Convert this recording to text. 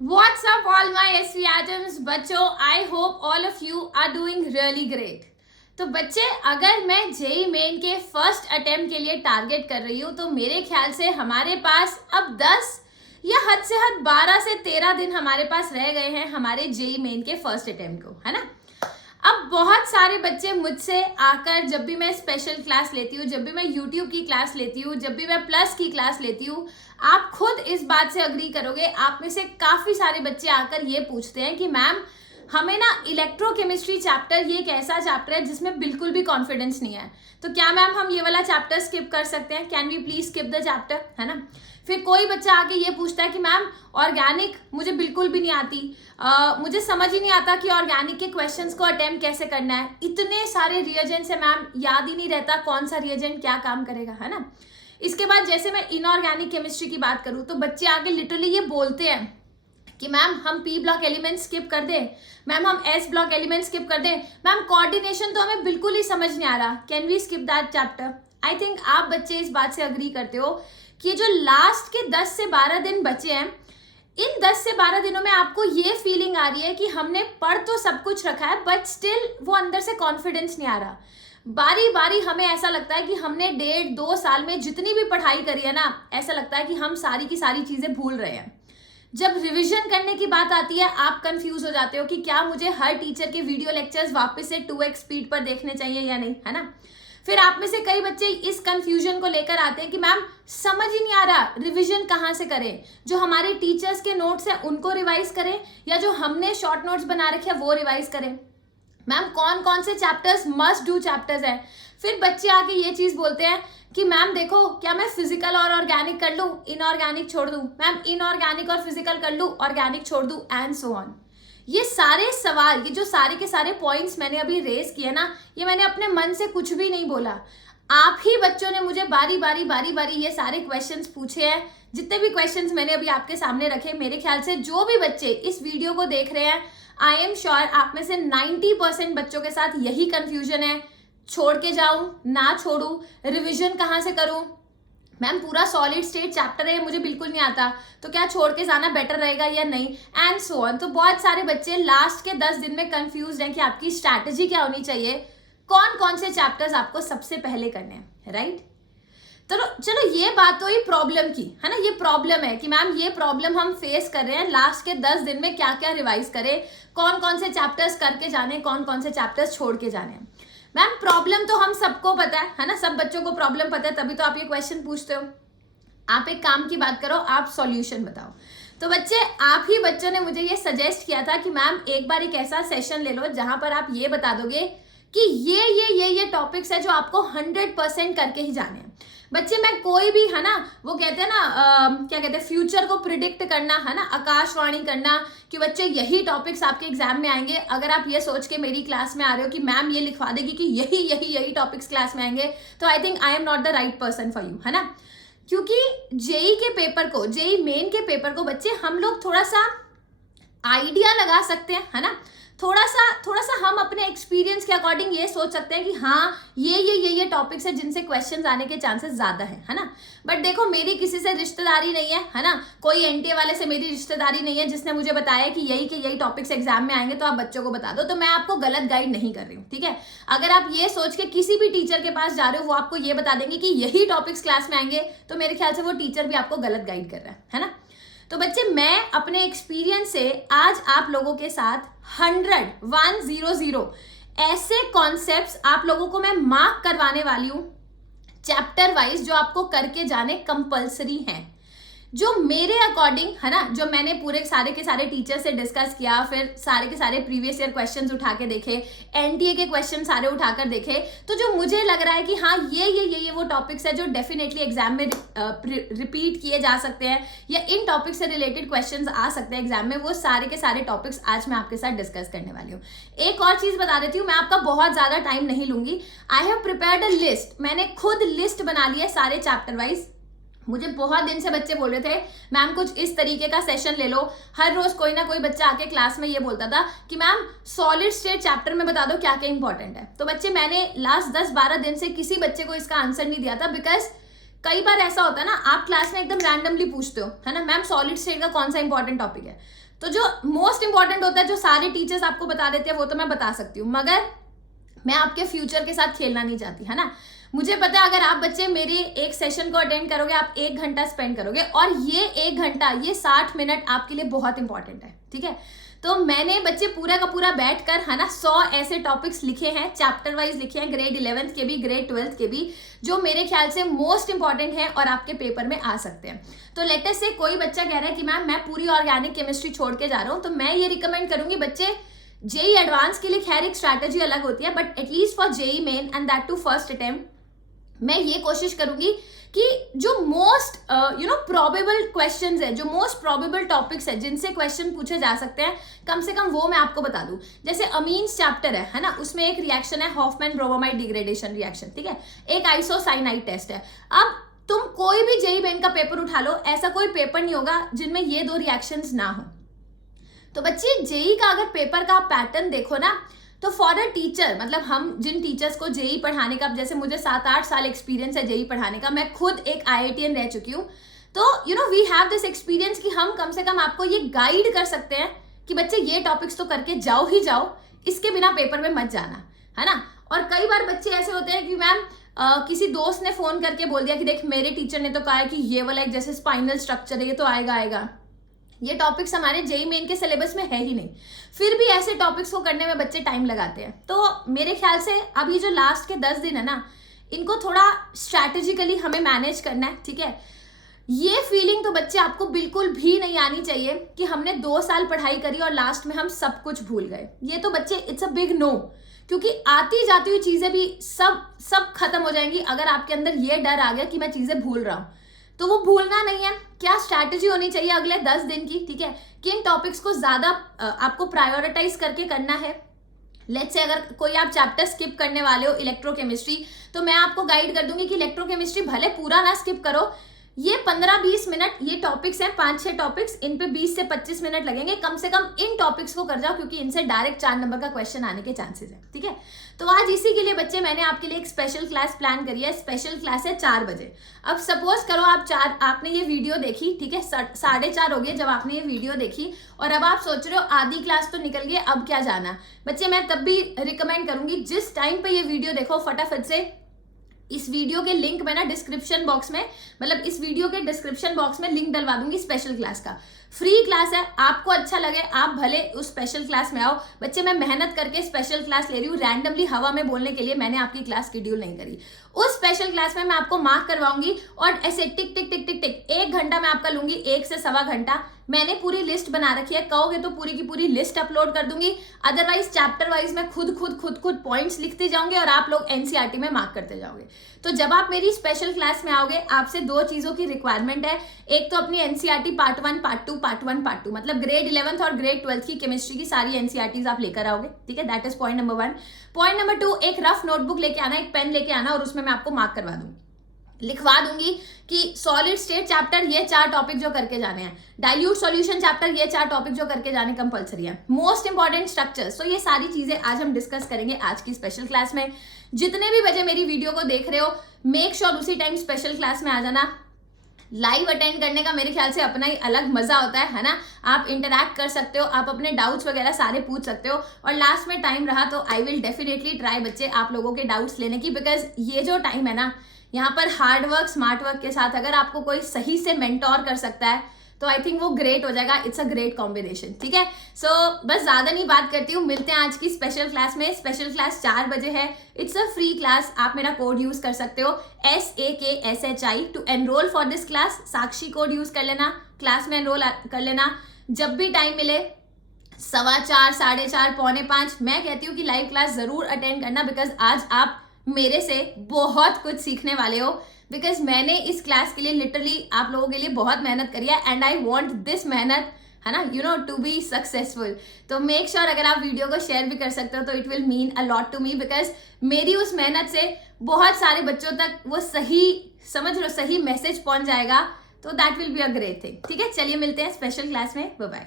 What's up, all my SV Atoms बच्चों? I hope all of you are doing really great. तो बच्चे, अगर मैं जेई मेन के फर्स्ट अटेम्प्ट के लिए टारगेट कर रही हूँ तो मेरे ख्याल से हमारे पास अब 10 या हद से हद 12 से 13 दिन हमारे पास रह गए हैं हमारे जेई मेन के फर्स्ट अटेम्प्ट को, है ना। अब बहुत सारे बच्चे मुझसे आकर, जब भी मैं स्पेशल क्लास लेती हूँ, जब भी मैं यूट्यूब की क्लास लेती हूँ, जब भी मैं प्लस की क्लास लेती हूँ, आप खुद इस बात से अग्री करोगे, आप में से काफी सारे बच्चे आकर ये पूछते हैं कि मैम हमें ना इलेक्ट्रोकेमिस्ट्री चैप्टर, ये एक ऐसा चैप्टर है जिसमें बिल्कुल भी कॉन्फिडेंस नहीं है, तो क्या मैम हम ये वाला चैप्टर स्किप कर सकते हैं? Can we please skip the chapter, है ना। फिर कोई बच्चा आके ये पूछता है कि मैम ऑर्गेनिक मुझे बिल्कुल भी नहीं आती, मुझे समझ ही नहीं आता कि ऑर्गेनिक के क्वेश्चंस को अटेम्प्ट कैसे करना है, इतने सारे रिएजेंट्स है मैम, याद ही नहीं रहता कौन सा रिएजेंट क्या काम करेगा, है ना। इसके बाद जैसे मैं इनऑर्गेनिक केमिस्ट्री की बात करूं तो बच्चे आगे लिटरली ये बोलते हैं कि मैम हम पी ब्लॉक एलिमेंट स्किप कर दें, मैम हम एस ब्लॉक एलिमेंट स्किप कर दें, मैम कोऑर्डिनेशन तो हमें बिल्कुल ही समझ नहीं आ रहा, can we skip that chapter. I think आप बच्चे इस बात से अग्री करते हो कि जो लास्ट के 10 से 12 दिन बचे हैं, इन 10 से 12 दिनों में आपको ये फीलिंग आ रही है कि हमने पढ़ तो सब कुछ रखा है बट स्टिल वो अंदर से कॉन्फिडेंस नहीं आ रहा। बारी बारी हमें ऐसा लगता है कि हमने 1.5-2 साल में जितनी भी पढ़ाई करी है ना, ऐसा लगता है कि हम सारी की सारी चीजें भूल रहे हैं। जब रिवीजन करने की बात आती है आप कंफ्यूज हो जाते हो कि क्या मुझे हर टीचर के वीडियो लेक्चर्स वापस से 2x स्पीड पर देखने चाहिए या नहीं, है ना। फिर आप में से कई बच्चे इस कंफ्यूजन को लेकर आते हैं कि मैम समझ ही नहीं आ रहा रिवीजन कहाँ से करें, जो हमारे टीचर्स के नोट्स हैं उनको रिवाइज करें या जो हमने शॉर्ट नोट्स बना रखे हैं वो रिवाइज करें, मैम कौन कौन से चैप्टर्स मस्ट डू चैप्टर्स हैं। फिर बच्चे आके ये चीज बोलते हैं कि मैम देखो क्या मैं फिजिकल और ऑर्गेनिक कर लूँ, इनऑर्गेनिक छोड़ दूँ, मैम इनऑर्गेनिक और फिजिकल कर लूँ, ऑर्गेनिक छोड़ दूँ, एंड सो ऑन। ये सारे सवाल, ये जो सारे के सारे पॉइंट्स मैंने अभी रेज किए ना, ये मैंने अपने मन से कुछ भी नहीं बोला, आप ही बच्चों ने मुझे बारी बारी ये सारे क्वेश्चंस पूछे हैं। जितने भी क्वेश्चंस मैंने अभी आपके सामने रखे, मेरे ख्याल से जो भी बच्चे इस वीडियो को देख रहे हैं, आई एम श्योर आप में से 90% बच्चों के साथ यही कंफ्यूजन है, छोड़ के जाऊं ना छोड़ू, रिविजन कहाँ से करूं, मैम पूरा सॉलिड स्टेट चैप्टर है मुझे बिल्कुल नहीं आता, तो क्या छोड़ के जाना बेटर रहेगा या नहीं, एंड सो ऑन। तो बहुत सारे बच्चे लास्ट के 10 दिन में कंफ्यूज हैं कि आपकी स्ट्रैटेजी क्या होनी चाहिए, कौन कौन से चैप्टर्स आपको सबसे पहले करने हैं, राइट। तो चलो ये बात तो ही प्रॉब्लम की, है ना, ये प्रॉब्लम है कि मैम ये प्रॉब्लम हम फेस कर रहे हैं, लास्ट के 10 दिन में क्या क्या रिवाइज करें, कौन कौन से चैप्टर्स करके जाने, कौन कौन से चैप्टर्स छोड़ के जाने। मैम प्रॉब्लम तो हम सबको पता है ना, सब बच्चों को प्रॉब्लम पता है, तभी तो आप ये क्वेश्चन पूछते हो। आप एक काम की बात करो, आप सॉल्यूशन बताओ। तो बच्चे, आप ही बच्चों ने मुझे ये सजेस्ट किया था कि मैम एक बार एक ऐसा सेशन ले लो जहां पर आप ये बता दोगे कि ये टॉपिक्स है जो आपको 100% करके ही जाने हैं। बच्चे मैं कोई भी, है ना, वो कहते हैं ना क्या कहते हैं, फ्यूचर को प्रिडिक्ट करना, है ना, आकाशवाणी करना कि बच्चे यही टॉपिक्स आपके एग्जाम में आएंगे, अगर आप ये सोच के मेरी क्लास में आ रहे हो कि मैम ये लिखवा देगी कि यही टॉपिक्स क्लास में आएंगे, तो I think I am not the right person for you, है ना। क्योंकि जेई के पेपर को, जेई मेन के पेपर को बच्चे हम लोग थोड़ा सा आइडिया लगा सकते हैं, है ना, थोड़ा सा हम अपने एक्सपीरियंस के अकॉर्डिंग ये सोच सकते हैं कि हाँ ये टॉपिक्स है जिनसे क्वेश्चंस आने के चांसेस ज्यादा है ना। बट देखो मेरी किसी से रिश्तेदारी नहीं है ना, कोई एनटीए वाले से मेरी रिश्तेदारी नहीं है जिसने मुझे बताया कि यही टॉपिक्स एग्जाम में आएंगे तो आप बच्चों को बता दो, तो मैं आपको गलत गाइड नहीं कर रही हूँ, ठीक है। अगर आप ये सोच के किसी भी टीचर के पास जा रहे हो, वो आपको ये बता देंगे कि यही टॉपिक्स क्लास में आएंगे, तो मेरे ख्याल से वो टीचर भी आपको गलत गाइड कर रहा है ना। तो बच्चे मैं अपने एक्सपीरियंस से आज आप लोगों के साथ 100 ऐसे कॉन्सेप्ट्स आप लोगों को मैं मार्क करवाने वाली हूं चैप्टर वाइज, जो आपको करके जाने कंपलसरी हैं, जो मेरे अकॉर्डिंग, है ना, जो मैंने पूरे सारे के सारे टीचर से डिस्कस किया, फिर सारे के सारे प्रीवियस ईयर क्वेश्चंस उठा के देखे, एनटीए के क्वेश्चन सारे उठाकर देखे, तो जो मुझे लग रहा है कि हाँ ये वो टॉपिक्स है जो डेफिनेटली एग्जाम में रिपीट किए जा सकते हैं या इन टॉपिक से रिलेटेड क्वेश्चंस आ सकते हैं एग्जाम में, वो सारे के सारे टॉपिक्स आज मैं आपके साथ डिस्कस करने वाली हूँ। एक और चीज बता देती हूँ, मैं आपका बहुत ज्यादा टाइम नहीं लूंगी। I have prepared a list, मैंने खुद लिस्ट बना ली है सारे चैप्टर वाइज। मुझे बहुत दिन से बच्चे बोल रहे थे मैम कुछ इस तरीके का सेशन ले लो, हर रोज कोई ना कोई बच्चा आके क्लास में ये बोलता था कि मैम सॉलिड स्टेट चैप्टर में बता दो क्या क्या इंपॉर्टेंट है। तो बच्चे मैंने लास्ट 10-12 दिन से किसी बच्चे को इसका आंसर नहीं दिया था, बिकॉज कई बार ऐसा होता है ना, आप क्लास में एकदम रैंडमली पूछते हो, है ना, मैम सॉलिड स्टेट का कौन सा इंपॉर्टेंट टॉपिक है, तो जो मोस्ट इंपॉर्टेंट होता है, जो सारे टीचर्स आपको बता देते हैं, वो तो मैं बता सकती हूँ, मगर मैं आपके फ्यूचर के साथ खेलना नहीं चाहती, है ना। मुझे पता है अगर आप बच्चे मेरे एक सेशन को अटेंड करोगे, आप 1 घंटा स्पेंड करोगे, और ये 1 घंटा, ये 60 मिनट आपके लिए बहुत इंपॉर्टेंट है, ठीक है। तो मैंने बच्चे पूरा का पूरा बैठ कर, है ना, 100 ऐसे टॉपिक्स लिखे हैं, चैप्टर वाइज लिखे हैं, ग्रेड 11th के भी, ग्रेड 12th के भी, जो मेरे ख्याल से मोस्ट इंपॉर्टेंट है और आपके पेपर में आ सकते हैं। तो लेट अस से कोई बच्चा कह रहा है कि मैम मैं पूरी ऑर्गेनिक केमिस्ट्री छोड़ के जा रहा हूँ, तो मैं ये रिकमेंड करूंगी बच्चे, जेई एडवांस के लिए खैर एक स्ट्रैटेजी अलग होती है, but at least for JEE Main and that too first attempt, मैं ये कोशिश करूंगी कि जो मोस्ट प्रोबेबल क्वेश्चंस है, जो मोस्ट प्रोबेबल टॉपिक्स है जिनसे क्वेश्चन पूछे जा सकते हैं, कम से कम वो मैं आपको बता दूं। जैसे अमीन्स चैप्टर है ना, उसमें एक रिएक्शन है हॉफमैन ब्रोमोमाइड डिग्रेडेशन रिएक्शन, ठीक है, एक आइसोसाइनाइड टेस्ट है। अब तुम कोई भी जेई मेन का पेपर उठा लो, ऐसा कोई पेपर नहीं होगा जिनमें ये 2 रिएक्शंस ना हो। तो बच्चे जेई का अगर पेपर का पैटर्न देखो ना, तो फॉर अ टीचर, मतलब हम जिन टीचर्स को जेई पढ़ाने का, जैसे मुझे 7-8 साल एक्सपीरियंस है जेई पढ़ाने का, मैं खुद एक IITian रह चुकी हूँ, तो वी हैव दिस एक्सपीरियंस कि हम कम से कम आपको ये गाइड कर सकते हैं कि बच्चे ये टॉपिक्स तो करके जाओ ही जाओ, इसके बिना पेपर में मत जाना, है ना। और कई बार बच्चे ऐसे होते हैं कि मैम किसी दोस्त ने फोन करके बोल दिया कि देख मेरे टीचर ने तो कहा है कि ये वाला एक जैसे स्पाइनल स्ट्रक्चर है, ये तो आएगा, ये टॉपिक्स हमारे जेई मेन के सिलेबस में है ही नहीं, फिर भी ऐसे टॉपिक्स को करने में बच्चे टाइम लगाते हैं। तो मेरे ख्याल से अभी जो लास्ट के 10 दिन है ना, इनको थोड़ा स्ट्रैटेजिकली हमें मैनेज करना है, ठीक है। ये फीलिंग तो बच्चे आपको बिल्कुल भी नहीं आनी चाहिए कि हमने 2 साल पढ़ाई करी और लास्ट में हम सब कुछ भूल गए। ये तो बच्चे, इट्स अ बिग नो, क्योंकि आती जाती हुई चीजें भी सब खत्म हो जाएंगी अगर आपके अंदर ये डर आ गया कि मैं चीजें भूल रहा हूँ। तो वो भूलना नहीं है। क्या स्ट्रैटेजी होनी चाहिए अगले 10 दिन की, ठीक है, किन टॉपिक्स को ज्यादा आपको प्रायोरिटाइज करके करना है। लेट्स से अगर कोई आप चैप्टर स्किप करने वाले हो इलेक्ट्रोकेमिस्ट्री, तो मैं आपको गाइड कर दूंगी कि इलेक्ट्रोकेमिस्ट्री भले पूरा ना स्किप करो, ये 15-20 मिनट, ये टॉपिक्स हैं 5-6 टॉपिक्स, इन पे 20 से 25 मिनट लगेंगे, कम से कम इन टॉपिक्स को कर जाओ, क्योंकि इनसे डायरेक्ट 4 नंबर का क्वेश्चन आने के चांसेस है, ठीक है। तो आज इसी के लिए बच्चे मैंने आपके लिए एक स्पेशल क्लास प्लान करी है। स्पेशल क्लास है 4 बजे। अब सपोज करो आपने ये वीडियो देखी, ठीक है, 4:30 हो गए जब आपने ये वीडियो देखी, और अब आप सोच रहे हो आधी क्लास तो निकल गई, अब क्या जाना। बच्चे मैं तब भी रिकमेंड करूंगी, जिस टाइम पे ये वीडियो देखो फटाफट से इस वीडियो के लिंक में ना डिस्क्रिप्शन बॉक्स में, मतलब इस वीडियो के डिस्क्रिप्शन बॉक्स में लिंक डलवा दूंगी स्पेशल क्लास का। फ्री क्लास है, आपको अच्छा लगे आप भले उस स्पेशल क्लास में आओ। बच्चे मैं मेहनत करके स्पेशल क्लास ले रही हूँ, रैंडमली हवा में बोलने के लिए मैंने आपकी क्लास शेड्यूल नहीं करी। उस स्पेशल क्लास में मैं आपको मार्क करवाऊंगी और ऐसे टिक टिक टिक टिक टिक 1 घंटा मैं आपका लूंगी, 1 से सवा घंटा। मैंने पूरी लिस्ट बना रखी है, कहोगे तो पूरी की पूरी लिस्ट अपलोड कर दूंगी, अदरवाइज चैप्टर वाइज मैं खुद पॉइंट्स लिखते जाऊंगे और आप लोग एनसीईआरटी में मार्क करते जाओगे। तो जब आप मेरी स्पेशल क्लास में आओगे, आपसे 2 चीजों की रिक्वायरमेंट है। एक तो अपनी एनसीईआरटी पार्ट 1 पार्ट 2 मतलब ग्रेड 11th और ग्रेड 12th की केमिस्ट्री की सारी एनसीईआरटीज आप लेकर आओगे, ठीक है, that is point number 1। Point number 2, एक रफ नोटबुक लेके आना, एक पेन लेके आना, और उसमें मैं आपको मार्क करवा दूंगी, लिखवा दूंगी कि सॉलिड स्टेट चैप्टर ये 4 टॉपिक जो करके जाने हैं, डाइल्यूट सॉल्यूशन चैप्टर ये 4 टॉपिक जो करके जाने कंपलसरी है, मोस्ट इंपॉर्टेंट स्ट्रक्चर्स। तो ये सारी चीजें आज हम डिस्कस करेंगे आज की स्पेशल क्लास में। जितने भी बजे मेरी वीडियो को देख रहे हो, मेक श्योर उसी टाइम स्पेशल क्लास में आ जाना। लाइव अटेंड करने का मेरे ख्याल से अपना ही अलग मजा होता है ना। आप इंटरैक्ट कर सकते हो, आप अपने डाउट्स वगैरह सारे पूछ सकते हो, और लास्ट में टाइम रहा तो आई विल डेफिनेटली ट्राई बच्चे आप लोगों के डाउट्स लेने की, बिकॉज ये जो टाइम है ना, यहाँ पर हार्ड वर्क स्मार्ट वर्क के साथ अगर आपको कोई सही से मेंटोर कर सकता है तो आई थिंक वो ग्रेट हो जाएगा। इट्स अ ग्रेट कॉम्बिनेशन, ठीक है। सो बस ज्यादा नहीं बात करती हूँ, मिलते हैं आज की स्पेशल क्लास में। स्पेशल क्लास 4 बजे है, इट्स अ फ्री क्लास। आप मेरा कोड यूज कर सकते हो SAKSHI to enrol for this class. Sakshi code use कर लेना, क्लास में एनरोल कर लेना। जब भी टाइम मिले 4:15, 4:30, 4:45, मैं कहती हूँ कि लाइव क्लास जरूर अटेंड करना, बिकॉज आज आप मेरे से बहुत कुछ सीखने वाले हो, बिकॉज मैंने इस क्लास के लिए लिटरली आप लोगों के लिए बहुत मेहनत करी है, एंड आई वॉन्ट दिस मेहनत, है ना, टू बी सक्सेसफुल। तो मेक श्योर अगर आप वीडियो को शेयर भी कर सकते हो तो it will mean a lot to me, because मेरी उस मेहनत से बहुत सारे बच्चों तक वो सही, समझ लो, सही मैसेज पहुंच जाएगा। तो that will be a great thing, ठीक है। चलिए मिलते हैं स्पेशल क्लास में, बाय बाय।